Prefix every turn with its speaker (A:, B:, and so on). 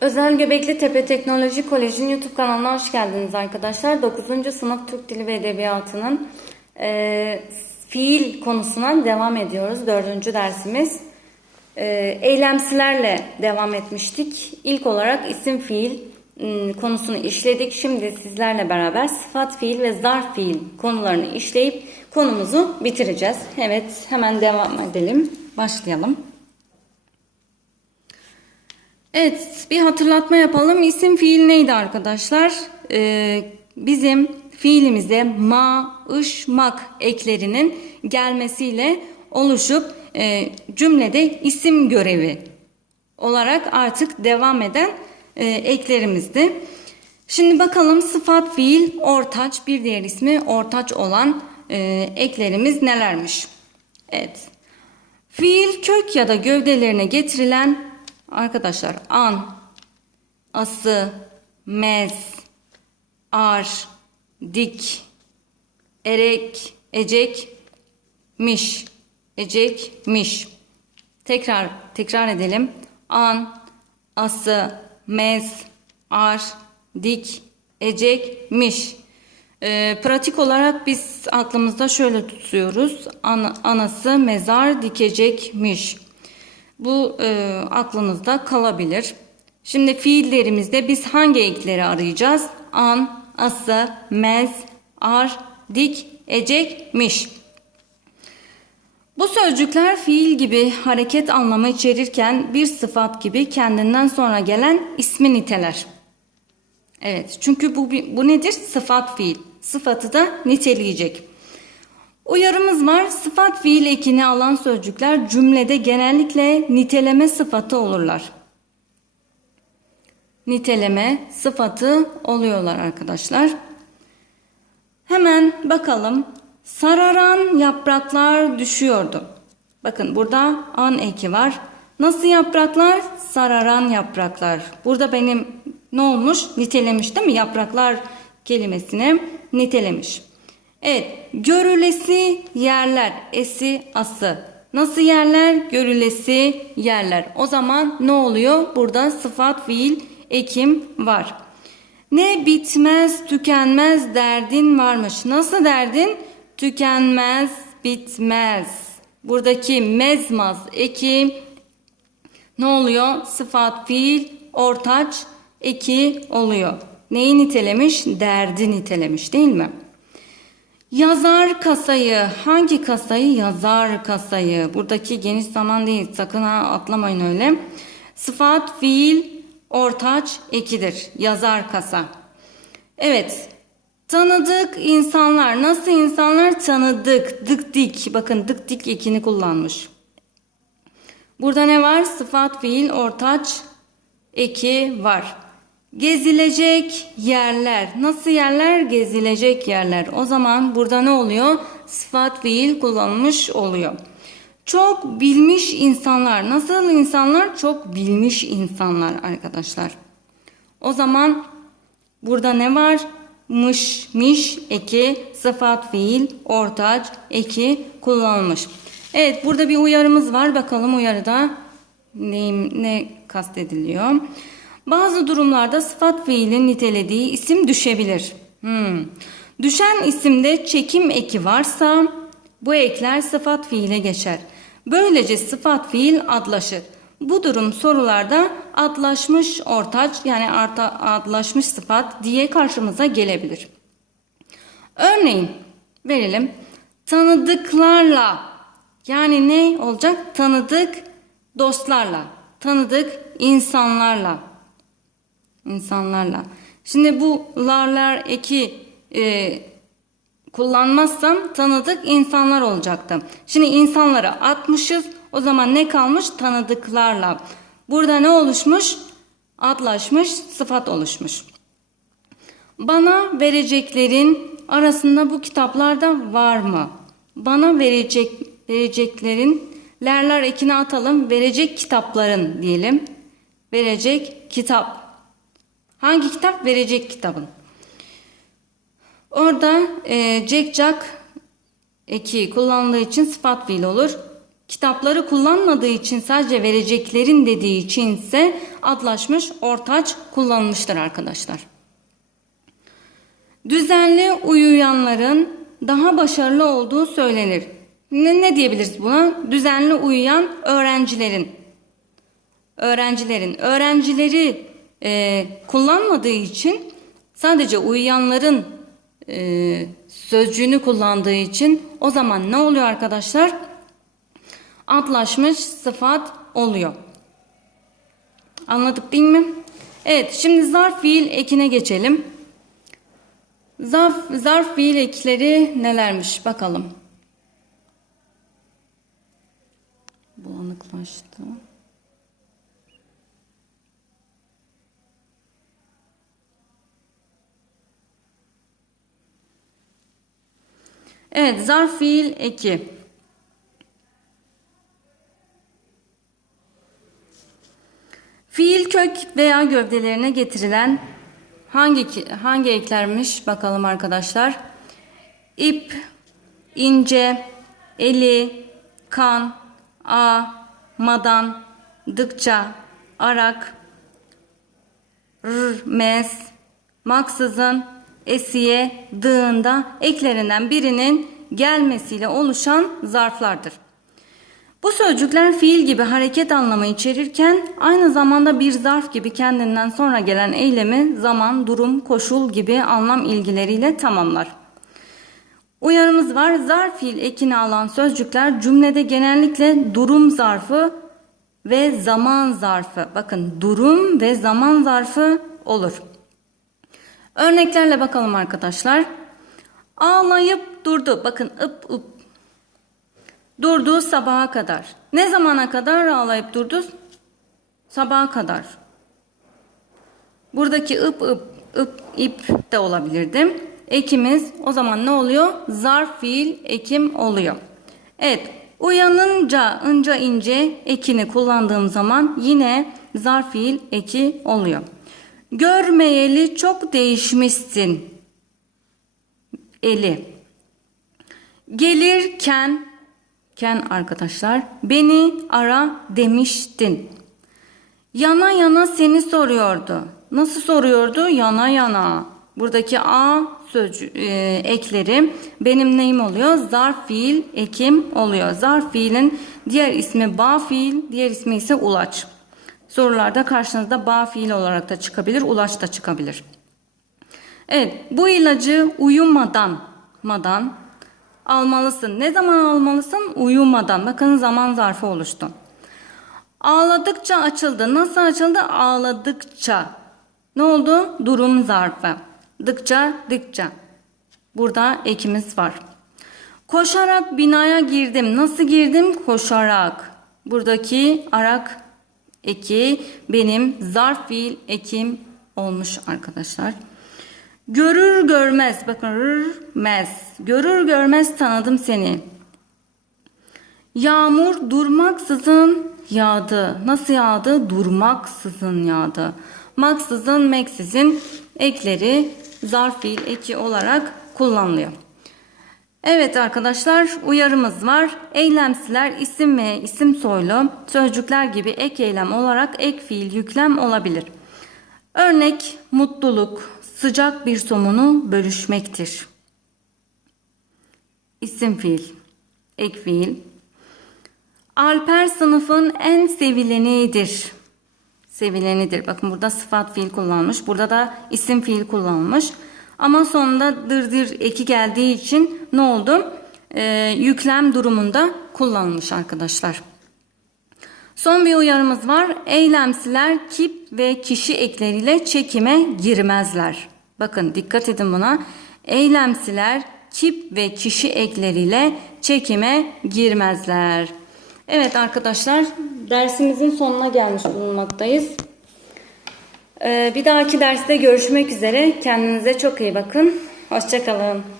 A: Özel Göbekli Tepe Teknoloji Koleji'nin YouTube kanalına hoş geldiniz arkadaşlar. 9. sınıf Türk Dili ve Edebiyatı'nın e, fiil konusuna devam ediyoruz. 4. dersimiz. E, eylemsilerle devam etmiştik. İlk olarak isim fiil konusunu işledik. Şimdi sizlerle beraber sıfat fiil ve zarf fiil konularını işleyip konumuzu bitireceğiz. Evet hemen devam edelim. Başlayalım. Evet, bir hatırlatma yapalım. İsim fiil neydi arkadaşlar? Ee, bizim fiilimizde ma, ış, mak eklerinin gelmesiyle oluşup e, cümlede isim görevi olarak artık devam eden e, eklerimizdi. Şimdi bakalım sıfat fiil ortaç bir diğer ismi ortaç olan e, eklerimiz nelermiş? Evet. Fiil kök ya da gövdelerine getirilen Arkadaşlar an, ası, mez, ar, dik, erek, ecek, miş, ecek, miş. Tekrar tekrar edelim. An, ası, mez, ar, dik, ecek, miş. Ee, pratik olarak biz aklımızda şöyle tutuyoruz. An, anası mezar dikecekmiş. Bu e, aklınızda kalabilir. Şimdi fiillerimizde biz hangi ekleri arayacağız? An, ası, mez, ar, dik, ecek, miş. Bu sözcükler fiil gibi hareket anlamı içerirken bir sıfat gibi kendinden sonra gelen ismi niteler. Evet çünkü bu, bu nedir? Sıfat fiil. Sıfatı da niteleyecek. Uyarımız var. Sıfat fiil ekini alan sözcükler cümlede genellikle niteleme sıfatı olurlar. Niteleme sıfatı oluyorlar arkadaşlar. Hemen bakalım. Sararan yapraklar düşüyordu. Bakın burada an eki var. Nasıl yapraklar? Sararan yapraklar. Burada benim ne olmuş? Nitelemiş değil mi? Yapraklar kelimesini nitelemiş. Evet, görülesi yerler, esi, ası. Nasıl yerler? Görülesi yerler. O zaman ne oluyor? Burada sıfat, fiil, ekim var. Ne bitmez, tükenmez derdin varmış. Nasıl derdin? Tükenmez, bitmez. Buradaki mezmaz, eki ne oluyor? Sıfat, fiil, ortaç, eki oluyor. Neyi nitelemiş? Derdi nitelemiş değil mi? Yazar kasayı. Hangi kasayı? Yazar kasayı. Buradaki geniş zaman değil. Sakın ha atlamayın öyle. Sıfat, fiil, ortaç, ekidir. Yazar kasa. Evet. Tanıdık insanlar. Nasıl insanlar? Tanıdık. Dık dik. Bakın dık dik ekini kullanmış. Burada ne var? Sıfat, fiil, ortaç, eki var. Gezilecek yerler. Nasıl yerler? Gezilecek yerler. O zaman burada ne oluyor? Sıfat fiil kullanılmış oluyor. Çok bilmiş insanlar. Nasıl insanlar? Çok bilmiş insanlar arkadaşlar. O zaman burada ne var? Mış, miş, eki, sıfat fiil, ortaç, eki kullanılmış. Evet burada bir uyarımız var. Bakalım uyarıda ne, ne kastediliyor? Bazı durumlarda sıfat fiilin nitelediği isim düşebilir. Hmm. Düşen isimde çekim eki varsa bu ekler sıfat fiile geçer. Böylece sıfat fiil adlaşır. Bu durum sorularda adlaşmış ortaç yani arta, adlaşmış sıfat diye karşımıza gelebilir. Örneğin verelim tanıdıklarla yani ne olacak? Tanıdık dostlarla, tanıdık insanlarla insanlarla. Şimdi bu larlar eki e, kullanmazsam tanıdık insanlar olacaktı. Şimdi insanlara atmışız. O zaman ne kalmış? Tanıdıklarla. Burada ne oluşmuş? Adlaşmış, sıfat oluşmuş. Bana vereceklerin arasında bu kitaplarda var mı? Bana verecek vereceklerin lerler ekine atalım. Verecek kitapların diyelim. Verecek kitap. Hangi kitap? Verecek kitabın. Orada e, Jack Jack eki kullanıldığı için sıfat fiil olur. kitapları kullanmadığı için sadece vereceklerin dediği için ise adlaşmış ortaç kullanılmıştır arkadaşlar. Düzenli uyuyanların daha başarılı olduğu söylenir. Ne, ne diyebiliriz buna? Düzenli uyuyan öğrencilerin. Öğrencilerin. Öğrencileri e, kullanmadığı için sadece uyuyanların e, sözcüğünü kullandığı için o zaman ne oluyor arkadaşlar? Adlaşmış sıfat oluyor. Anladık değil mi? Evet şimdi zarf fiil ekine geçelim. Zarf, zarf fiil ekleri nelermiş bakalım. Bulanıklaştı. Evet zarf fiil eki. Fiil kök veya gövdelerine getirilen hangi hangi eklermiş bakalım arkadaşlar. İp, ince, eli, kan, a, madan, dıkça, arak, r, mes, maksızın, esiye, dığında eklerinden birinin gelmesiyle oluşan zarflardır. Bu sözcükler fiil gibi hareket anlamı içerirken aynı zamanda bir zarf gibi kendinden sonra gelen eylemi zaman, durum, koşul gibi anlam ilgileriyle tamamlar. Uyarımız var. Zarf fiil ekini alan sözcükler cümlede genellikle durum zarfı ve zaman zarfı. Bakın durum ve zaman zarfı olur. Örneklerle bakalım arkadaşlar. Ağlayıp durdu. Bakın ıp ıp. Durdu sabaha kadar. Ne zamana kadar ağlayıp durdu? Sabaha kadar. Buradaki ıp ıp ıp ip de olabilirdi. Ekimiz o zaman ne oluyor? Zarf fiil ekim oluyor. Evet uyanıncaınca ince ekini kullandığım zaman yine zarf fiil eki oluyor. Görmeyeli çok değişmişsin. Eli. Gelirken ken arkadaşlar beni ara demiştin. Yana yana seni soruyordu. Nasıl soruyordu? Yana yana. Buradaki a sözcü e, ekleri benim neyim oluyor? Zarf fiil ekim oluyor. Zarf fiilin diğer ismi ba fiil, diğer ismi ise ulaç. Sorularda karşınızda ba fiil olarak da çıkabilir, ulaç da çıkabilir. Evet, bu ilacı uyumadan, madan almalısın. Ne zaman almalısın? Uyumadan. Bakın zaman zarfı oluştu. Ağladıkça açıldı. Nasıl açıldı? Ağladıkça. Ne oldu? Durum zarfı. Dıkça, dıkça. Burada ekimiz var. Koşarak binaya girdim. Nasıl girdim? Koşarak. Buradaki arak eki benim zarf fiil ekim olmuş arkadaşlar. Görür görmez bakın görmez. Görür görmez tanıdım seni. Yağmur durmaksızın yağdı. Nasıl yağdı? Durmaksızın yağdı. Maksızın, meksizin ekleri zarf fiil eki olarak kullanılıyor. Evet arkadaşlar uyarımız var. Eylemsiler isim ve isim soylu sözcükler gibi ek eylem olarak ek fiil yüklem olabilir. Örnek mutluluk, sıcak bir somunu bölüşmektir. İsim fiil, ek fiil. Alper sınıfın en sevilenidir. Sevilenidir. Bakın burada sıfat fiil kullanmış. Burada da isim fiil kullanmış. Ama sonunda dırdır eki geldiği için ne oldu? Ee, yüklem durumunda kullanılmış arkadaşlar. Son bir uyarımız var. Eylemsiler kip ve kişi ekleriyle çekime girmezler. Bakın dikkat edin buna. Eylemsiler kip ve kişi ekleriyle çekime girmezler. Evet arkadaşlar dersimizin sonuna gelmiş bulunmaktayız. Ee, bir dahaki derste görüşmek üzere. Kendinize çok iyi bakın. Hoşçakalın.